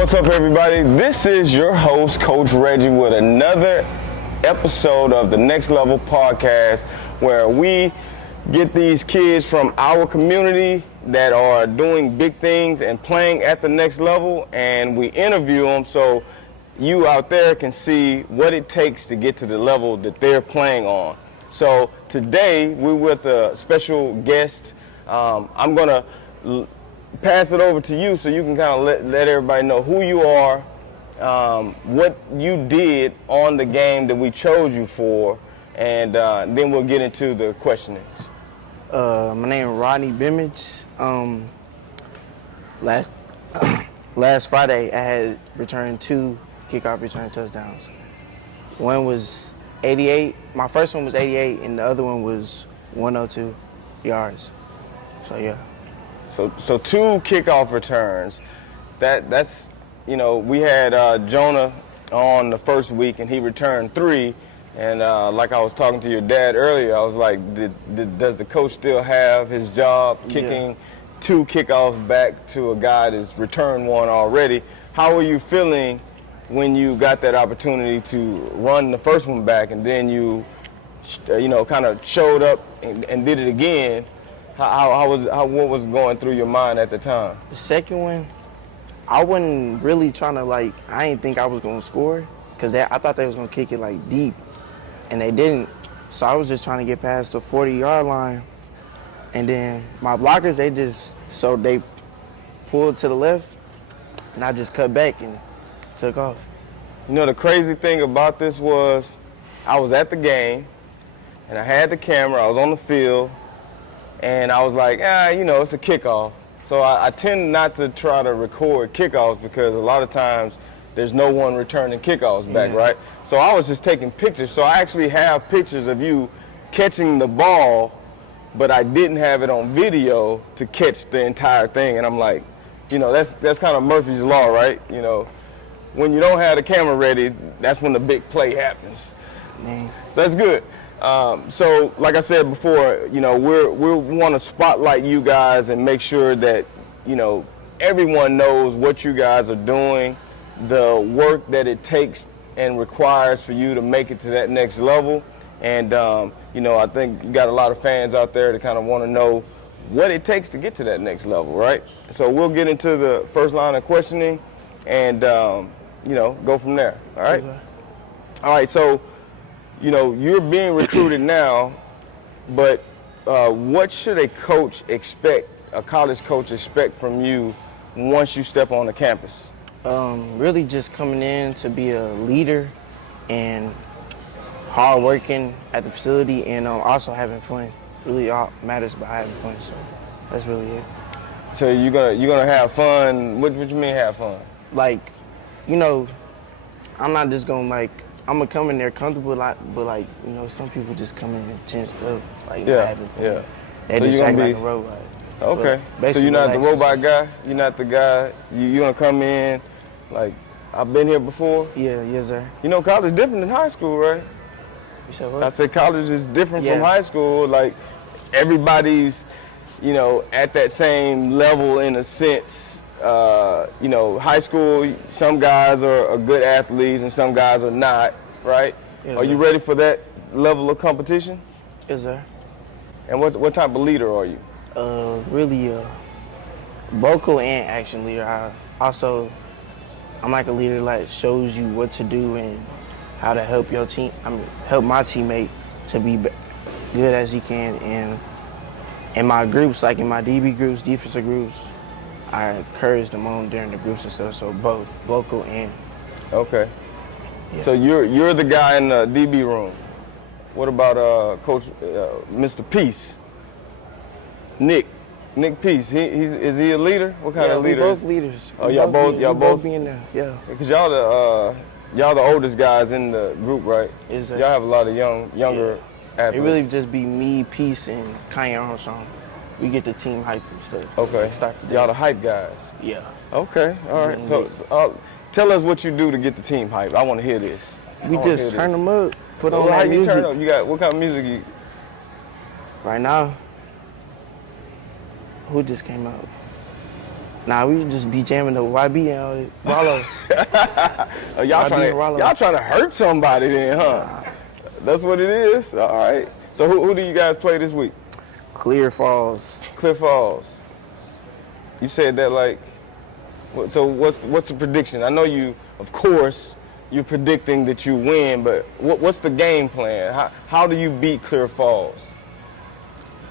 What's up, everybody? This is your host, Coach Reggie, with another episode of the Next Level Podcast, where we get these kids from our community that are doing big things and playing at the next level, and we interview them so you out there can see what it takes to get to the level that they're playing on. So today we're with a special guest. I'm gonna pass it over to you so you can kind of let everybody know who you are, what you did on the game that we chose you for, and then we'll get into the questionings. My name is Rodney Bimage. Last Friday, I had returned 2 kickoff return touchdowns. One was 88. My first one was 88, and the other one was 102 yards. So yeah. So 2 kickoff returns. That's we had Jonah on the first week, and he returned 3. And like I was talking to your dad earlier, I was like, does the coach still have his job kicking 2 kickoffs back to a guy that's returned 1 already? How were you feeling when you got that opportunity to run the first one back, and then you kind of showed up and did it again? What was going through your mind at the time? The second one, I wasn't really trying to I didn't think I was gonna score, because I thought they was gonna kick it deep, and they didn't. So I was just trying to get past the 40-yard line, and then my blockers, they pulled to the left, and I just cut back and took off. The crazy thing about this was I was at the game, and I had the camera, I was on the field, and I was like, it's a kickoff. So I tend not to try to record kickoffs because a lot of times there's no one returning kickoffs back, right? So I was just taking pictures. So I actually have pictures of you catching the ball, but I didn't have it on video to catch the entire thing. And I'm like, that's kind of Murphy's Law, right? When you don't have the camera ready, that's when the big play happens. Man. So that's good. So like I said before, we want to spotlight you guys and make sure that, everyone knows what you guys are doing, the work that it takes and requires for you to make it to that next level. And, I think you got a lot of fans out there that kind of want to know what it takes to get to that next level, right? So we'll get into the first line of questioning and, go from there, all right? Okay. All right, so, you're being recruited now, but what should a college coach expect from you once you step on the campus? Really just coming in to be a leader and hard working at the facility, and also having fun. Really all matters about having fun, so that's really it. So you're gonna have fun. What you mean have fun? I'm not just gonna I'm gonna come in there comfortable, but some people just come in tensed up, not having fun. Yeah. They So just you're act gonna like a robot. Okay. But So you're not the basically robot guy. You're not the guy. You're gonna come in I've been here before. Yeah, yes sir. College is different than high school, right? You said what? I said college is different from high school. Everybody's, at that same level in a sense. High school, some guys are good athletes and some guys are not, right? Yes, are you ready for that level of competition? Yes sir. And what type of leader are you? Really vocal and action leader. I'm like a leader that shows you what to do and how to help your team. Help my teammate to be good as he can. And in my groups, in my DB groups, defensive groups, I encourage them on during the groups and stuff. So both vocal and. Okay. Yeah. So you're the guy in the DB room. What about Coach Mr. Peace? Nick Peace. Is he a leader? What kind of leader? We're both leaders. Oh, y'all both being there. Yeah. Because y'all the oldest guys in the group, right? Yes, sir. Y'all have a lot of younger athletes. It really just be me, Peace, and Kanye Armstrong. We get the team hyped and stuff. Okay. Y'all the hype guys. Yeah. Okay. All right. So tell us what you do to get the team hyped. I want to hear this. We just turn them up. Put on how that you music. turn up? You got what kind of music you? Right now, who just came out? Nah, we just be jamming the YB and Rollo. Oh, y'all YB and Rollo. trying to hurt somebody then, huh? Nah. That's what it is. All right. So who do you guys play this week? Clear Falls. Clear Falls. You said that like. So what's the prediction? I know you, of course, you're predicting that you win, but what's the game plan? How do you beat Clear Falls?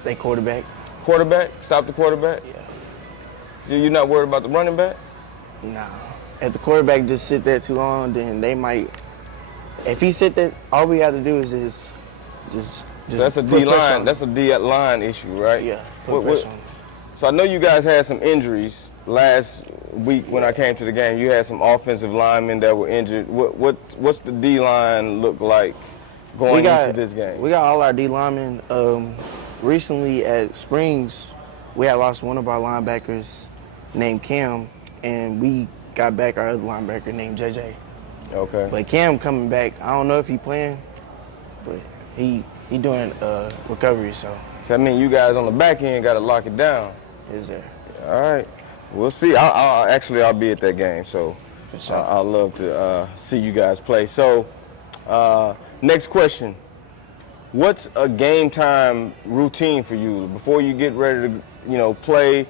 They quarterback. Quarterback? Stop the quarterback? Yeah. So you're not worried about the running back? Nah. If the quarterback just sit there too long, then they might. If he sit there, all we got to do is just. So that's a put D pressure line. on That's a D line issue, right? Yeah. Put pressure on him. So I know you guys had some injuries last week when I came to the game. You had some offensive linemen that were injured. What's the D line look like going into this game? We got all our D linemen. Recently at Springs, we had lost one of our linebackers named Cam, and we got back our other linebacker named JJ. Okay. But Cam coming back, I don't know if he playing, but he doing recovery, so. So I mean, you guys on the back end got to lock it down. Is there? All right. We'll see. I'll be at that game, so For sure. I'd love to see you guys play. So, next question. What's a game time routine for you before you get ready to, play,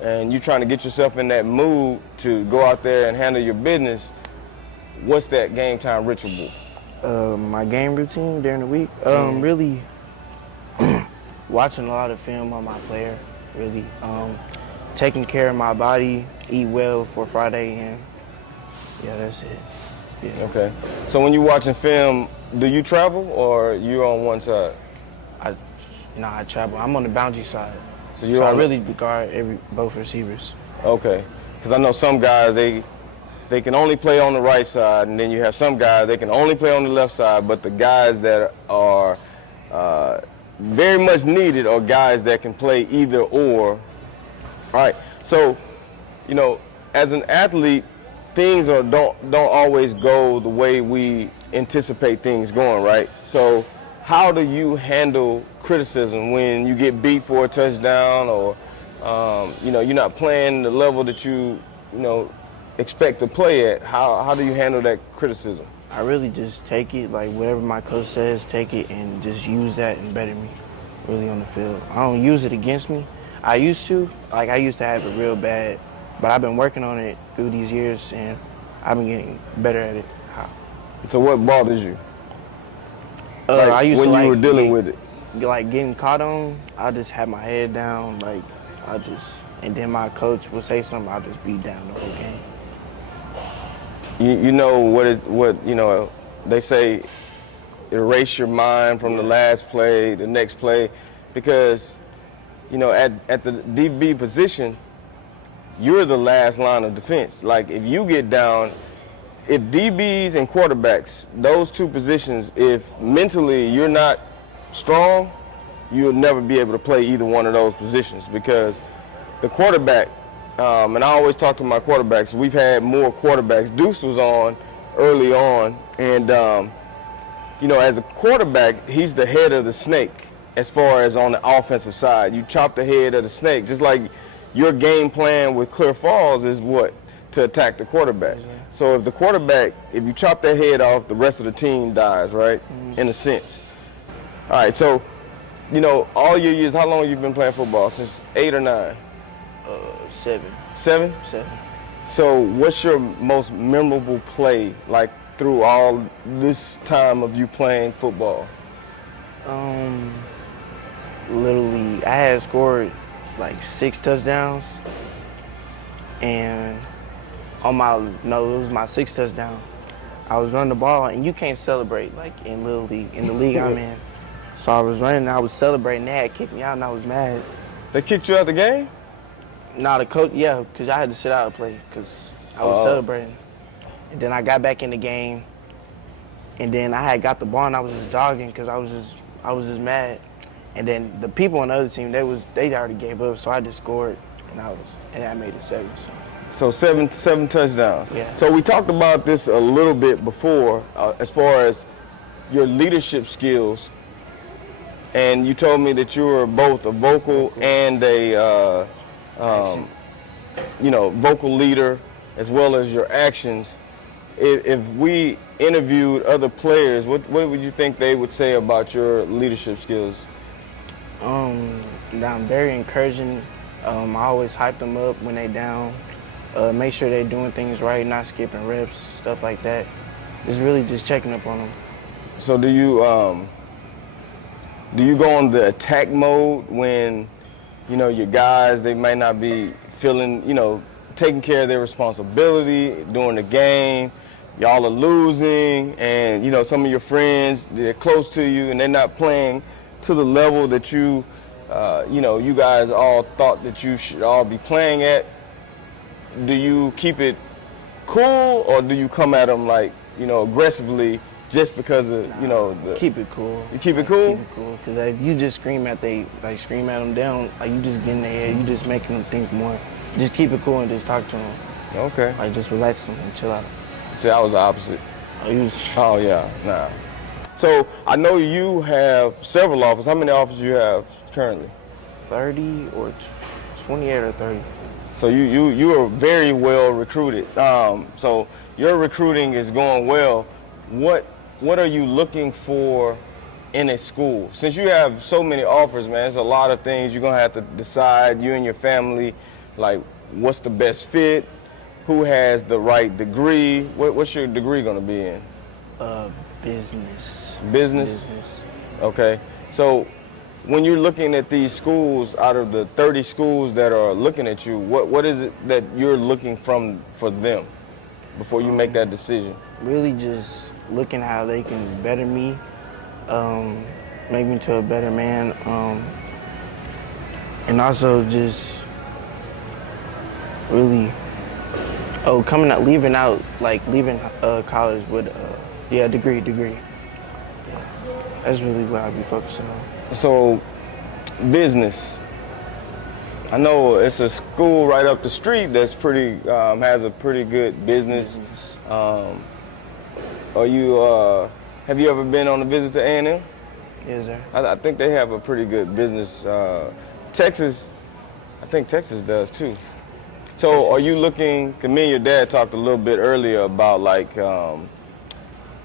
and you're trying to get yourself in that mood to go out there and handle your business? What's that game time ritual? My game routine during the week, really watching a lot of film on my player, really taking care of my body, eat well for Friday, and yeah, that's it. Yeah. Okay. So when you're watching film, do you travel or you're on one side? I travel. I'm on the boundary side. So you're I really guard both receivers. Okay. Because I know some guys, they can only play on the right side, and then you have some guys, they can only play on the left side, but the guys that are very much needed are guys that can play either or. All right. So, as an athlete, things don't always go the way we anticipate things going, right? So how do you handle criticism when you get beat for a touchdown or, you're not playing the level that you expect to play at? How do you handle that criticism? I really just take it, like whatever my coach says, take it and just use that and better me, really on the field. I don't use it against me. I used to have it real bad, but I've been working on it through these years and I've been getting better at it. So what bothers you? I used when to you were dealing with it? Like getting caught on, I just had my head down, and then my coach would say something, I'll just be down the whole game. They say erase your mind from the last play, the next play, because at the DB position, you're the last line of defense. Like if you get down, if DBs and quarterbacks, those two positions, if mentally you're not strong, you'll never be able to play either one of those positions because the quarterback, and I always talk to my quarterbacks, we've had more quarterbacks. Deuce was on early on, and as a quarterback, he's the head of the snake as far as on the offensive side. You chop the head of the snake, just like your game plan with Clear Falls is what? To attack the quarterback. Mm-hmm. So if the quarterback, if you chop that head off, the rest of the team dies, right? Mm-hmm. In a sense. All right, so, all your years, how long have you been playing football? Since 8 or 9? 7. 7? 7. So what's your most memorable play, like through all this time of you playing football? Literally, I had scored like 6 touchdowns, and it was my 6th touchdown. I was running the ball, and you can't celebrate like in Little League, in the league I'm in. So I was running, and I was celebrating. They had kicked me out, and I was mad. They kicked you out the game? Nah, the coach, yeah, because I had to sit out and play because I was celebrating. And then I got back in the game, and then I had got the ball, and I was just jogging because I was just mad. And then the people on the other team, they already gave up, so I just scored, and I made it 7. So 7 touchdowns. Yeah. So we talked about this a little bit before, as far as your leadership skills, and you told me that you were both a vocal and a vocal leader as well as your actions. If we interviewed other players, what would you think they would say about your leadership skills? That I'm very encouraging. I always hype them up when they down. Make sure they're doing things right, not skipping reps, stuff like that. Just really just checking up on them. So do you go on the attack mode when your guys, they might not be feeling taking care of their responsibility during the game? Y'all are losing, and some of your friends, they're close to you and they're not playing to the level that you guys all thought that you should all be playing at. Do you keep it cool, or do you come at them like aggressively just because of Keep it cool. You keep it cool? Keep it cool, because if you just scream at them down, like you just get in their head, you just making them think more. Just keep it cool and just talk to them. Okay. Like just relax them and chill out. See, I was the opposite. Oh, yeah, nah. So I know you have several offers. How many offers you have currently? 30 or 28 or 30. So you are very well recruited. So your recruiting is going well. What are you looking for in a school? Since you have so many offers, man, there's a lot of things you're gonna have to decide, you and your family, like what's the best fit, who has the right degree. What's your degree gonna be in? Business. Business? Okay. So when you're looking at these schools, out of the 30 schools that are looking at you, what is it that you're looking for them before you make that decision? Really just looking how they can better me, make me to a better man, and also just really, leaving college with, degree. Yeah. That's really what I'll be focusing on. So, business. I know it's a school right up the street that's has a pretty good business. Have you ever been on a visit to A&M? Yes, sir. I think they have a pretty good business. Texas, I think Texas does too. So are you looking, because me and your dad talked a little bit earlier about like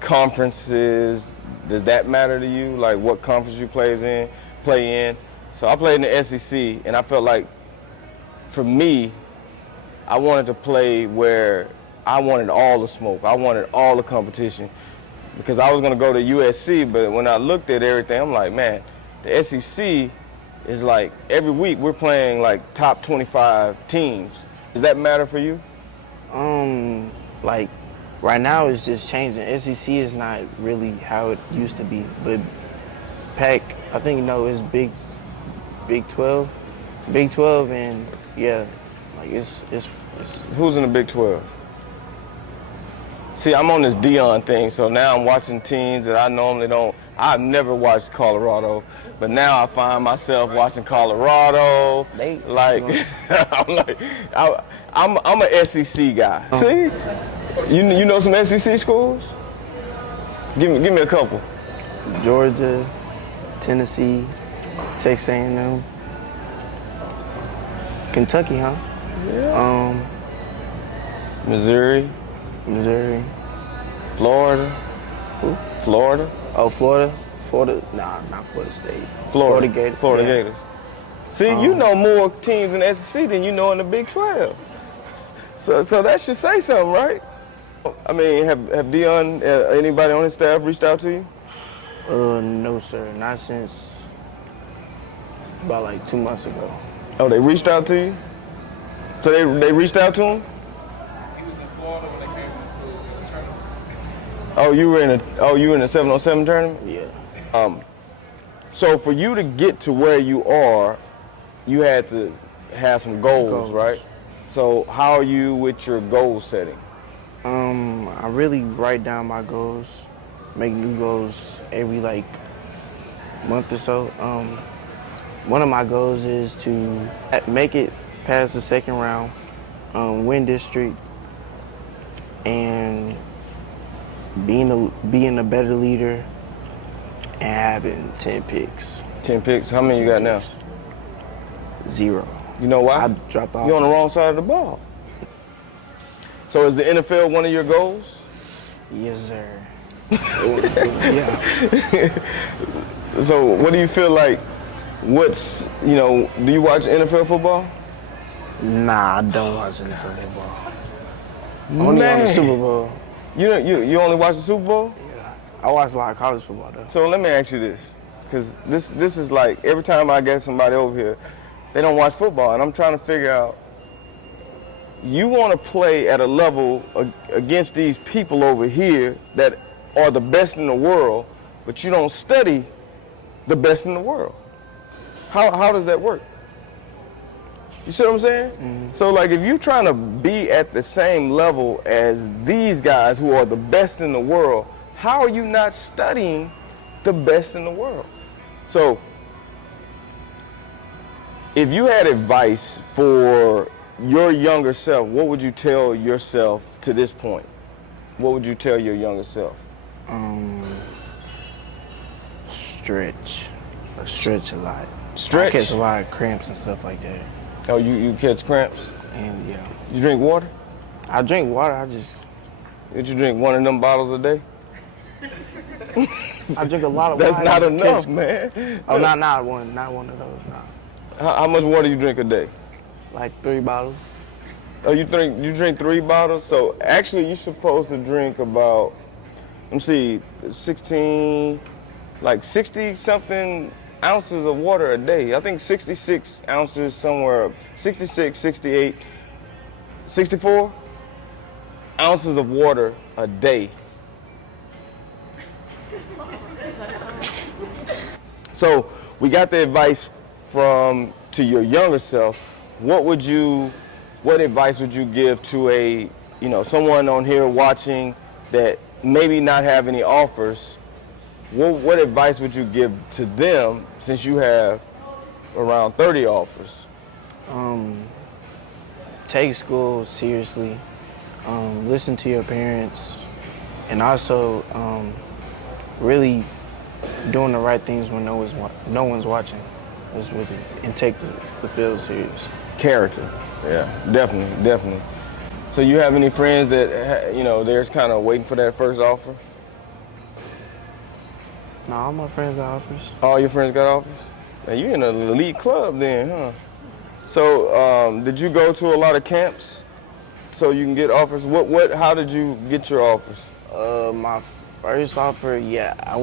conferences. Does that matter to you? Like what conference you play in? So I played in the SEC, and I felt like for me, I wanted to play where I wanted all the smoke. I wanted all the competition, because I was going to go to USC, but when I looked at everything, I'm like, man, the SEC is like every week we're playing like top 25 teams. Does that matter for you? Like right now it's just changing. SEC is not really how it used to be, but Pac, I think it's Big 12, and yeah, like it's. Who's in the Big 12? See, I'm on this Dion thing, so now I'm watching teams that I normally don't. I've never watched Colorado, but now I find myself watching Colorado. I'm an SEC guy. See, you know some SEC schools? Give me a couple. Georgia, Tennessee, Texas A&M, Kentucky, huh? Yeah. Missouri. Florida. Who? Florida. Oh, Florida. Nah, not Florida State. Florida Gators. Florida Yeah. Gators. See, you know more teams in the SEC than you know in the Big 12. So that should say something, right? I mean, have Dion, anybody on his staff reached out to you? No, sir. Not since about like 2 months ago. Oh, they reached out to you? So they reached out to him? He was in Florida when they came to the school in the tournament. Oh, you were in a 7-on-7 tournament? Yeah. So for you to get to where you are, you had to have some goals, right? So how are you with your goal setting? I really write down my goals, make new goals every month or so. One of my goals is to make it past the second round, win district, and being a better leader and having 10 picks. 10 picks. How many you got now? 0. You know why? I dropped off. You're on the wrong side of the ball. So is the NFL one of your goals? Yes, sir. Yeah. So what do you feel like, do you watch NFL football? Nah, I don't watch NFL football. Only on the Super Bowl. You only watch the Super Bowl? Yeah. I watch a lot of college football, though. So let me ask you this, because this is like every time I get somebody over here, they don't watch football, and I'm trying to figure out, you want to play at a level against these people over here that are the best in the world, but you don't study the best in the world. How does that work? You see what I'm saying? Mm-hmm. So like if you're trying to be at the same level as these guys who are the best in the world, how are you not studying the best in the world? So if you had advice for your younger self, what would you tell yourself to this point? What would you tell your younger self? Stretch. Stretch a lot. Stretch? I catch a lot of cramps and stuff like that. Oh, you catch cramps? And yeah. You drink water? I drink water, Did you drink one of them bottles a day? I drink a lot of That's water. not enough, man. Oh, not one of those, nah. How much water you drink a day? Like 3 bottles. Oh, you drink 3 bottles? So actually you're supposed to drink about, 60 something ounces of water a day. I think 66 ounces somewhere, 66, 68, 64 ounces of water a day. So we got the advice to your younger self. What advice would you give to someone on here watching that maybe not have any offers? What advice would you give to them since you have around 30 offers? Take school seriously. Listen to your parents, and also really doing the right things when no one's watching. That's really, and take the field serious. Character, yeah, definitely. So you have any friends that they're kind of waiting for that first offer? No, all my friends got offers. All your friends got offers? Now you in an elite club then, huh? So did you go to a lot of camps so you can get offers? How did you get your offers? My first offer, yeah, I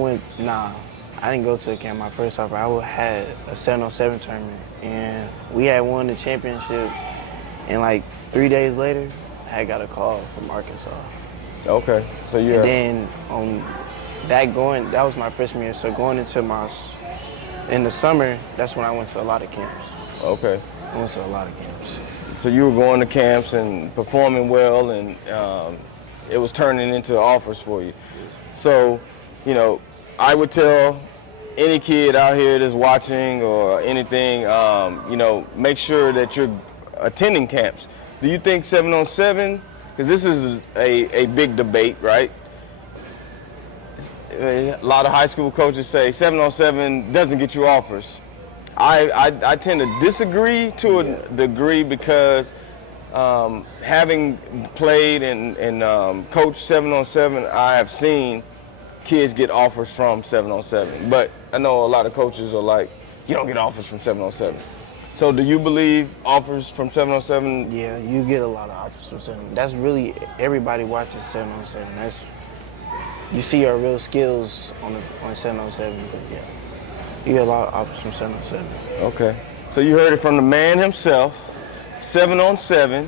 didn't go to a camp. My first offer, I had a 7-on-7 tournament, and we had won the championship, and like 3 days later, I got a call from Arkansas. Okay, so yeah. And then that was my freshman year, so going into in the summer, that's when I went to a lot of camps. Okay. I went to a lot of camps. So you were going to camps and performing well, and it was turning into offers for you. So, I would tell any kid out here that's watching or anything, make sure that you're attending camps. Do you think 7-on-7, because this is a big debate, right? A lot of high school coaches say 7-on-7 doesn't get you offers. I tend to disagree to a degree because having played and coached 7-on-7, I have seen kids get offers from 7-on-7. But I know a lot of coaches are like, you don't get offers from 7-on-7. So do you believe offers from 7-on-7? Yeah, you get a lot of offers from 7. That's really, everybody watches 7-on-7. You see your real skills on 7-on-7, but yeah. You get a lot of offers from 7-on-7. Okay. So you heard it from the man himself. 7-on-7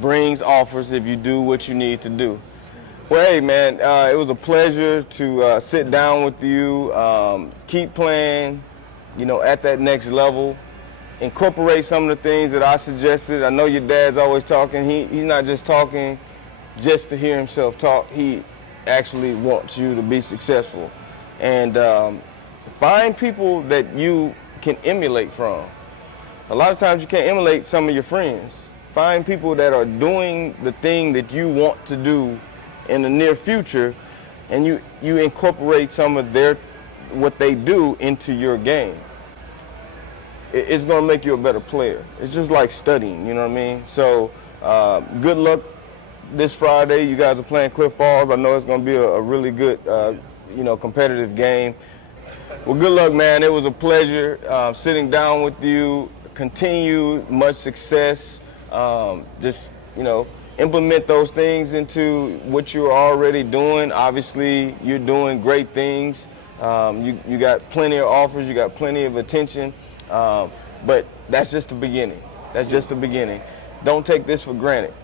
brings offers if you do what you need to do. Well, hey, man, it was a pleasure to sit down with you, keep playing, at that next level, incorporate some of the things that I suggested. I know your dad's always talking. He's not just talking just to hear himself talk. He actually wants you to be successful. And find people that you can emulate from. A lot of times you can't emulate some of your friends. Find people that are doing the thing that you want to do in the near future, and you incorporate some of what they do into your game. it's going to make you a better player. It's just like studying, you know what I mean? So good luck this Friday. You guys are playing Cliff Falls. I know it's going to be a really good, competitive game. Well, good luck, man. It was a pleasure sitting down with you. Continue much success. Implement those things into what you're already doing. Obviously, you're doing great things. You got plenty of offers. You got plenty of attention. But that's just the beginning. That's just the beginning. Don't take this for granted.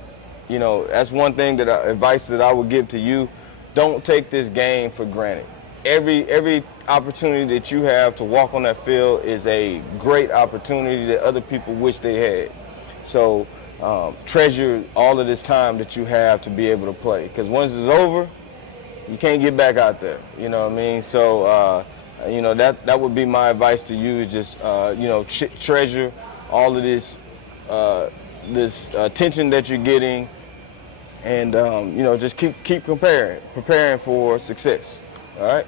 That's one thing advice that I would give to you. Don't take this game for granted. Every opportunity that you have to walk on that field is a great opportunity that other people wish they had. So treasure all of this time that you have to be able to play. Because once it's over, you can't get back out there. You know what I mean? So, that would be my advice to you, is just, treasure all of this attention that you're getting, and, just keep preparing for success. All right?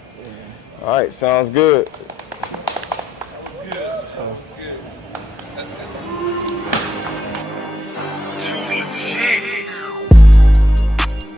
All right, sounds good. Too legit.